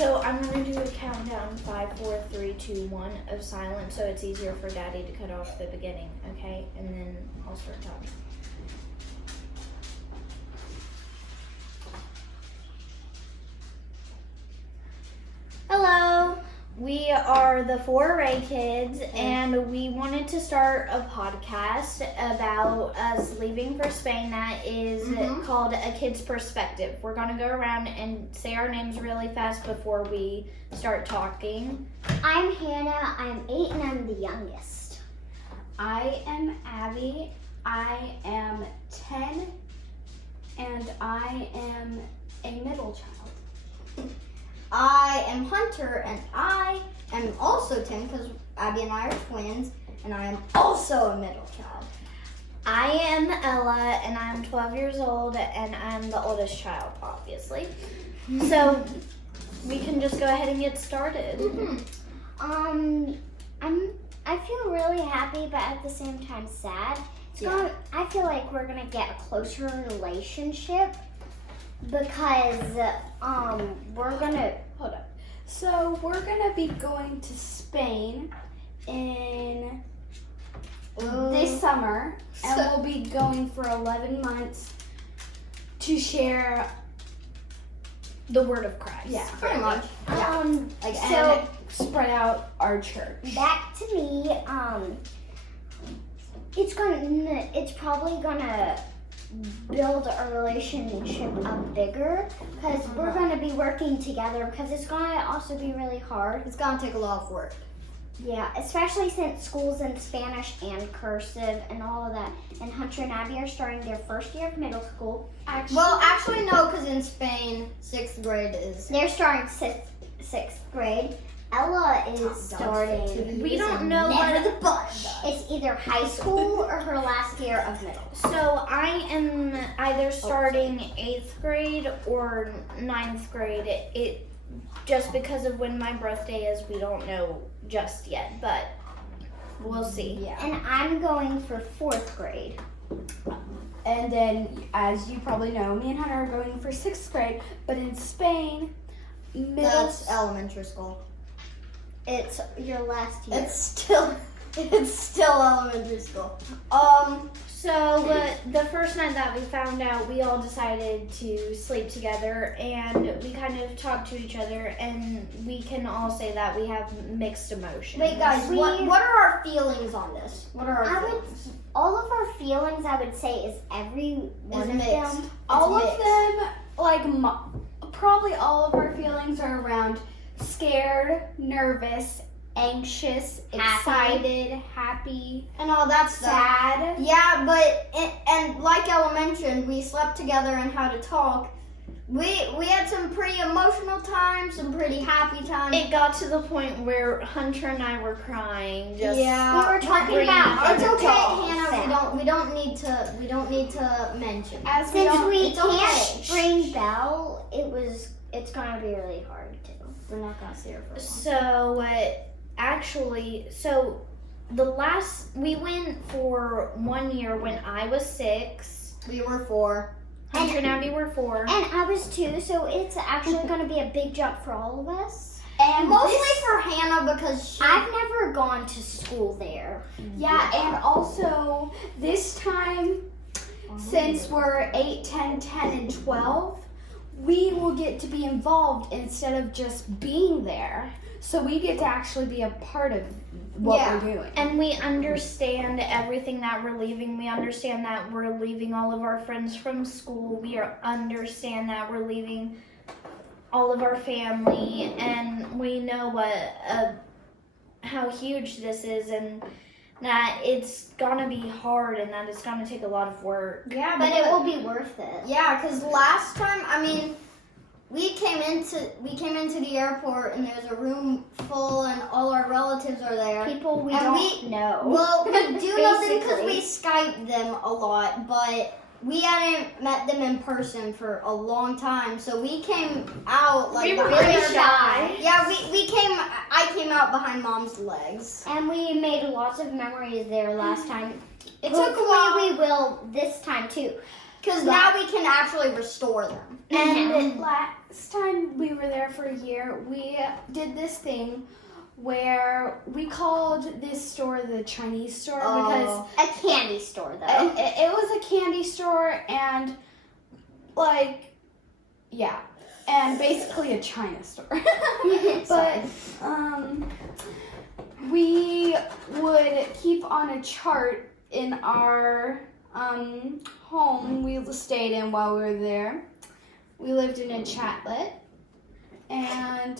So I'm going to do a countdown, 5, 4, 3, 2, 1 of silence, so it's easier for Daddy to cut off the beginning, okay? And then I'll start talking. Hello, we are the 4 Kids, and we wanted to start a podcast about us leaving for Spain that is called A Kid's Perspective. We're going to go around and say our names really fast before we start talking. I'm Hannah, I'm 8 and I'm the youngest. I am Abby, I am 10, and I am a middle child. I am Hunter, and I am also 10 because Abby and I are twins, and I am also a middle child. I am Ella, and I'm 12 years old, and I'm the oldest child, obviously. So we can just go ahead and get started. I feel really happy, but at the same time sad. I feel like we're gonna get a closer relationship because we're gonna Hold up. So we're gonna be going to Spain in this summer, and we'll be going for 11 months to share The Word of Christ. Yeah, Pretty much. and spread out our church. back to me. It's probably gonna build our relationship up bigger because we're gonna be working together because it's gonna also be really hard. It's gonna take a lot of work. Yeah, especially since school's in Spanish and cursive and all of that. And Hunter and Abby are starting their first year of middle school. Actually, no, because in Spain, 6th grade is... They're starting sixth grade. Ella is starting. We don't know what It's either high school or her last year of middle. So I am either starting 8th grade or 9th grade. It just because of when my birthday is, we don't know just yet, but we'll see. Yeah. And I'm going for 4th grade. And then, as you probably know, me and Hunter are going for 6th grade, but in Spain, That's elementary school. It's your last year. It's still elementary school. So the first night that we found out, we all decided to sleep together, and we kind of talked to each other, and we can all say that we have mixed emotions. Wait, guys, what are our feelings on this? What are our feelings? All of our feelings, I would say, is every one of mixed. them. all of them, probably all of our feelings are around scared, nervous, anxious, excited, happy, And all that stuff. sad. Yeah, but and like Ella mentioned, we slept together and had to talk. We had some pretty emotional times, some pretty happy times. It got to the point where Hunter and I were crying. We were talking about It's okay, adults. Hannah. We don't need to mention. As Since we it's can't okay. ring bell, it's gonna be really hard too. We're not gonna see her for a while. So we went for 1 year when I was 6. We were 4. Hunter and Abby were 4. And I was 2, so it's actually gonna be a big jump for all of us. And mostly for Hannah because I've never gone to school there. Yeah, and also this time, since we're 8, 10, 10, and 12, we will get to be involved instead of just being there. So we get to actually be a part of what we're doing. And we understand everything that we're leaving. We understand that we're leaving all of our friends from school. We understand that we're leaving all of our family. And we know how huge this is and that it's gonna be hard and that it's gonna take a lot of work. Yeah, But it will be worth it. Yeah, because last time, we came into the airport and there's a room full and all our relatives are there. People we And don't know. Well, we do know them because Basically. we Skyped them a lot, but we hadn't met them in person for a long time. So we came out like We were behind really our- shy. Yeah, I came out behind Mom's legs. And we made lots of memories there last time. It took a while Hopefully we will this time too. because now we can actually restore them. And last time we were there for a year, we did this thing where we called this store the Chinese store because a candy store though. it was a candy store and like, yeah, and basically a China store. But we would keep on a chart in our home we stayed in while we were there. We lived in a chatlet and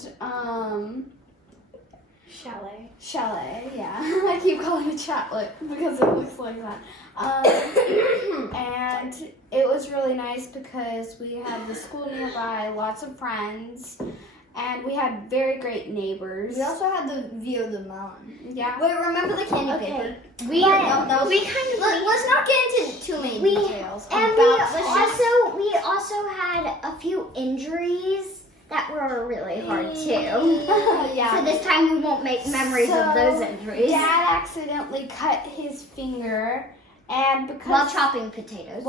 chalet, yeah. I keep calling it chatlet because it looks like that. And it was really nice because we had the school nearby, lots of friends, and we had very great neighbors. We also had the view of the mountain. Yeah. Wait, remember the candy paper? We Let's not get into too many details. And we also had a few injuries that were really hard too. Yeah. So this time we won't make memories of those injuries. Dad accidentally cut his finger, and because While chopping potatoes.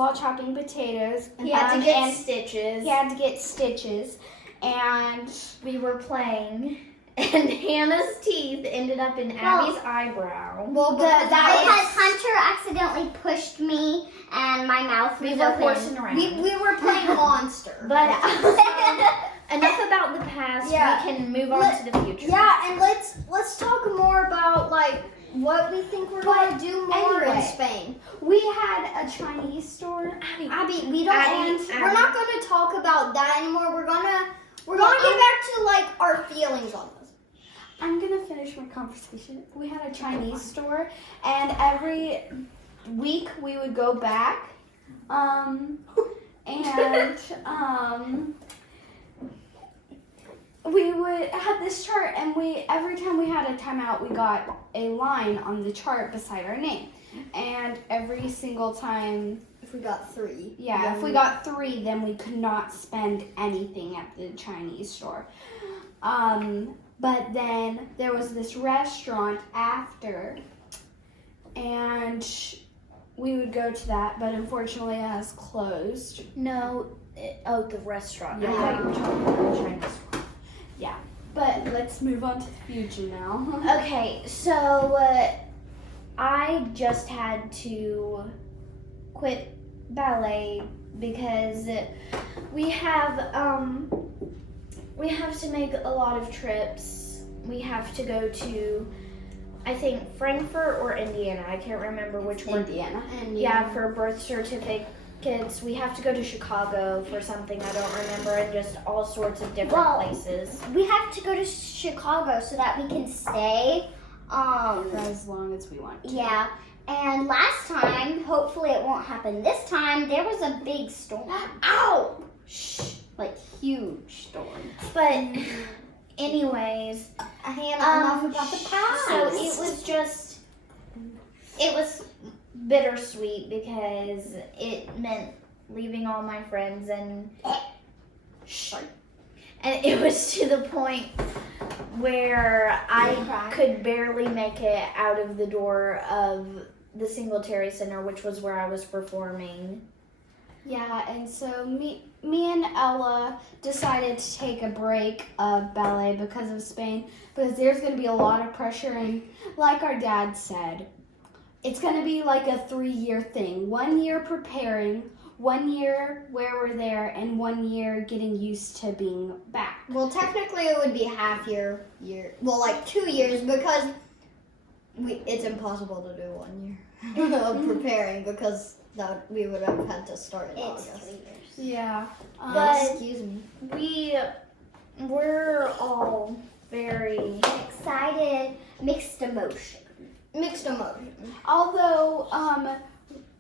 He he had to get stitches. He had to get stitches, and We were playing, and Hannah's teeth ended up in Abby's eyebrow. Well, Because Hunter accidentally pushed me and my mouth was We were open. horsing around. we were playing Monster. But enough about the past. Yeah. We can move on to the future. Yeah, and let's talk more about like what we think we're gonna do more in anyway. Spain. we had a Chinese store. Abby, we don't. Abby. We're not gonna talk about that anymore. We're gonna get back to like our feelings on this. I'm gonna finish my conversation. We had a Chinese store, and every week we would go back, and we would have this chart, and every time we had a timeout, we got a line on the chart beside our name, and every single time. If we got 3. Yeah, if we got 3, then we could not spend anything at the Chinese store. But then there was this restaurant after, and we would go to that, but unfortunately it has closed. No. The restaurant. Yeah. I thought you were talking about the Chinese one. Yeah, but let's move on to the future now. Okay, so I just had to quit ballet because we have to make a lot of trips. We have to go to, I think, Frankfurt or Indiana. I can't remember which one. Indiana. Yeah, for birth certificates. We have to go to Chicago for something I don't remember, and just all sorts of different places. We have to go to Chicago so that we can stay. For as long as we want to. Yeah. And last time, hopefully it won't happen this time, there was a big storm. Ow! Like huge storm. But anyways, Enough about the past. so it was bittersweet because it meant leaving all my friends, and it was to the point where I could barely make it out of the door of the Singletary Center, which was where I was performing. Yeah, and so me and Ella decided to take a break of ballet because of Spain, because there's going to be a lot of pressure, and like our dad said, it's going to be like a 3-year thing. 1 year preparing, 1 year where we're there, and 1 year getting used to being back. Well, technically it would be half year. Well, like 2 years because it's impossible to do 1 year of preparing because we would have had to start in It's August. 3 years. Yeah. But Excuse me. we're all very Excited, mixed emotion. Mixed emotion. Although,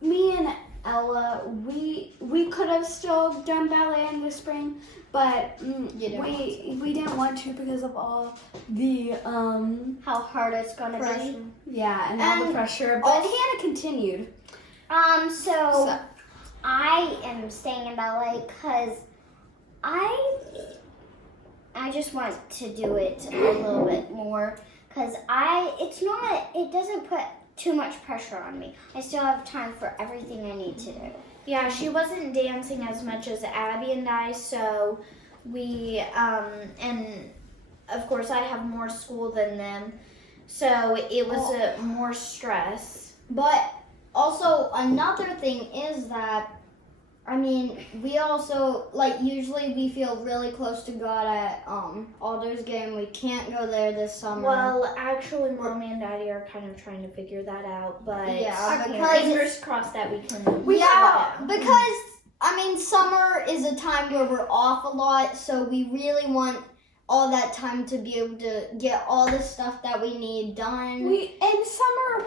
me and Ella, we could have still done ballet in the spring, but we didn't want to because of all the How hard it's gonna Pressure. be. and all the pressure. But Hannah continued. So I am staying in ballet because I just want to do it a little bit more because it doesn't put too much pressure on me. I still have time for everything I need to do. Yeah, she wasn't dancing as much as Abby and I, so We and of course I have more school than them, so it was more stress. But also another thing is that, I mean, we also, like, usually we feel really close to God at Alder's game. We can't go there this summer. Well, actually, Mommy and Daddy are kind of trying to figure that out, but Yeah, fingers crossed that we can. Because, I mean, summer is a time where we're off a lot, so we really want all that time to be able to get all the stuff that we need done. This summer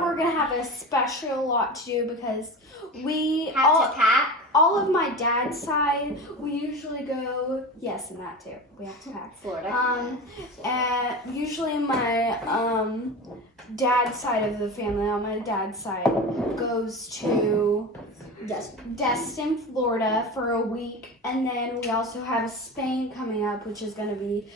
we're gonna have a special lot to do because we Have to pack. all of my dad's side, we usually go, yes, and that too. We have to pack. Florida. And usually my dad's side of the family, on my dad's side, goes to Destin, Florida for a week. And then we also have Spain coming up, which is going to be,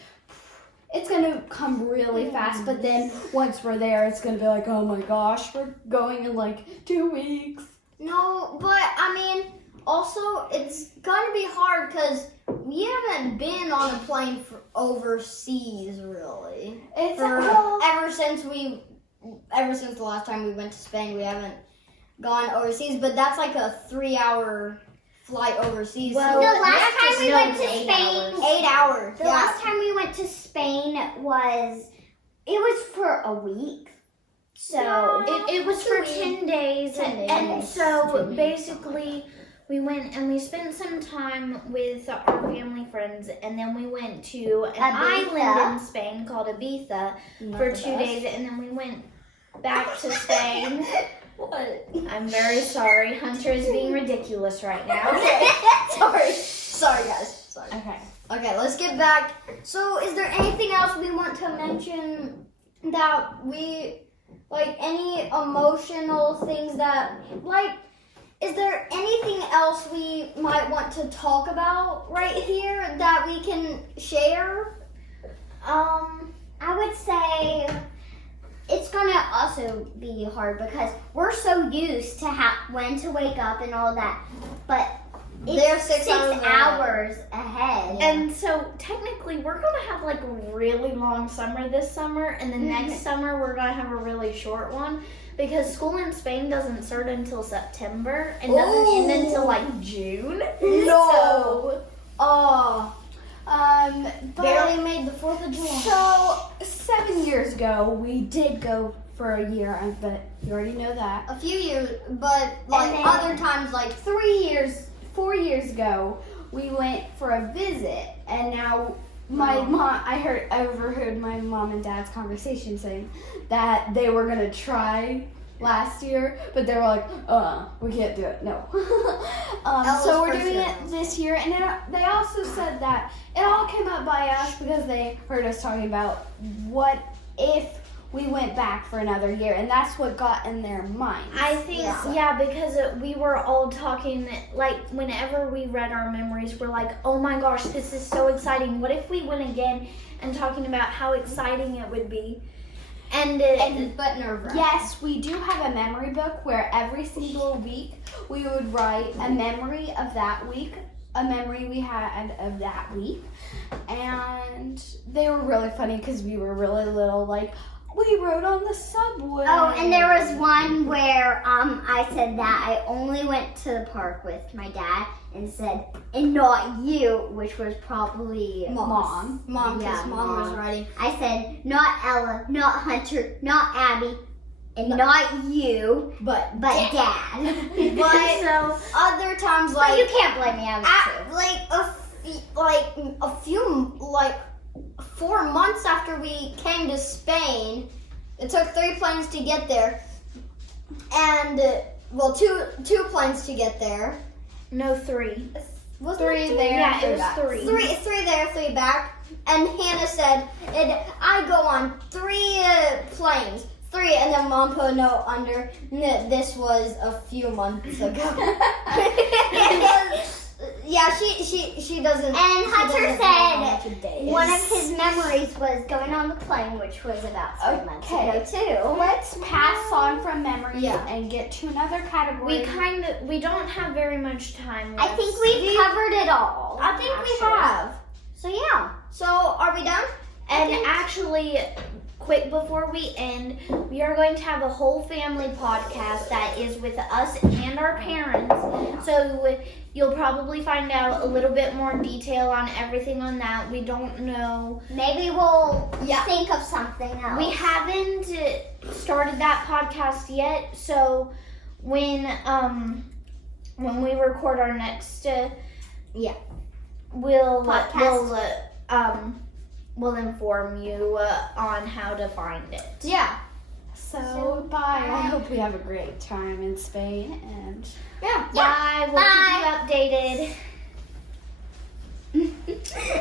it's going to come really fast. But then once we're there, it's going to be like, oh my gosh, we're going in like 2 weeks. No, but I mean, also it's gonna be hard because we haven't been on a plane for overseas really. Ever since the last time we went to Spain, we haven't gone overseas. But that's like a 3-hour flight overseas. Well, The last time we went to it's 8 Spain, 8 hours. the last time we went to Spain was for a week. So It was for 10 days, 10 and days. so basically we went and we spent some time with our family friends, and then we went to an Ibiza. island in Spain called Ibiza for 2 days, and then we went back to Spain. What? I'm very sorry. Hunter is being ridiculous right now. Sorry guys. Sorry. Okay, let's get back. So is there anything else we want to mention that we, like, any emotional things that, like, is there anything else we might want to talk about right here that we can share? I would say it's gonna also be hard because we're so used to when to wake up and all that, but They're it's 6 hours ahead. And so technically we're going to have like a really long summer this summer, and the next summer we're going to have a really short one because school in Spain doesn't start until September and doesn't end until like June. No. But Barely made the 4th of July. so 7 years ago, we did go for a year, but you already know that. A few years, but like then- other times, like 4 years ago, we went for a visit, and now my mom, I overheard my mom and dad's conversation saying that they were gonna try last year, but they were like, we can't do it, no. So we're doing it this year, and they also said that it all came up by us because they heard us talking about what if we went back for another year, and that's what got in their minds. I think, because we were all talking, like, whenever we read our memories, we're like, oh my gosh, this is so exciting. What if we went again? And talking about how exciting it would be. but nerve-wracking. Yes, we do have a memory book where every single week we would write a memory of that week, a memory we had of that week. And they were really funny because we were really little, like, we rode on the subway. Oh, and there was one where I said that I only went to the park with my dad and said, and not you, which was probably Mom, because Yeah, Mom was Mom. writing. I said, not Ella, not Hunter, not Abby, and not you, But Dad. But So, other times, But like you can't blame me, I was too. 4 months after we came to Spain, it took 3 planes to get there, and two planes to get there. no, 3. Was 3 there, Yeah, it was back. 3. Three there, 3 back. And Hannah said, I go on 3 planes. 3, and then Mom put a note under. This was a few months ago. Yeah, she doesn't. And Hunter said, one of his memories was going on the plane, which was about 3 months ago too. Let's pass on from memories Yeah. and get to another category. We don't have very much time I left. think we've covered it all. I think we actually. have. So yeah. So are we done? And actually, quick before we end, we are going to have a whole family podcast that is with us and our parents. So you'll probably find out a little bit more detail on everything on that. We don't know. Maybe we'll think of something else. We haven't started that podcast yet. So when we record our next we'll inform you on how to find it. Yeah. So bye. I hope we have a great time in Spain, and Bye. We'll keep you updated.